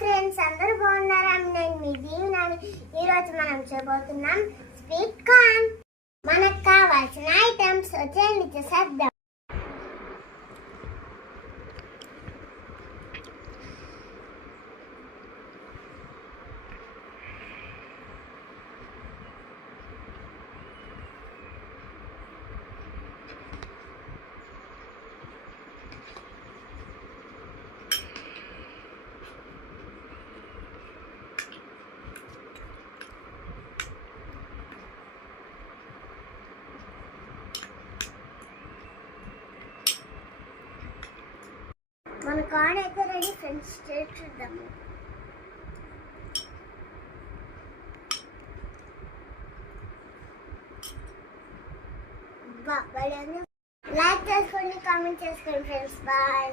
ఫ్రెండ్స్, అందరూ బాగున్నారా? నేను మీ దీవెనని. ఈరోజు మనం చేయబోతున్నాం స్వీట్ కార్న్. మనకు కావాల్సిన ఐటమ్స్ వచ్చేయండి, చేసేద్దాం. మన కార్న్ అయితే రెడీ ఫ్రెండ్స్, చేద్దాము. లైక్ చేసుకోండి, కామెంట్ చేసుకోండి ఫ్రెండ్స్. బాయ్.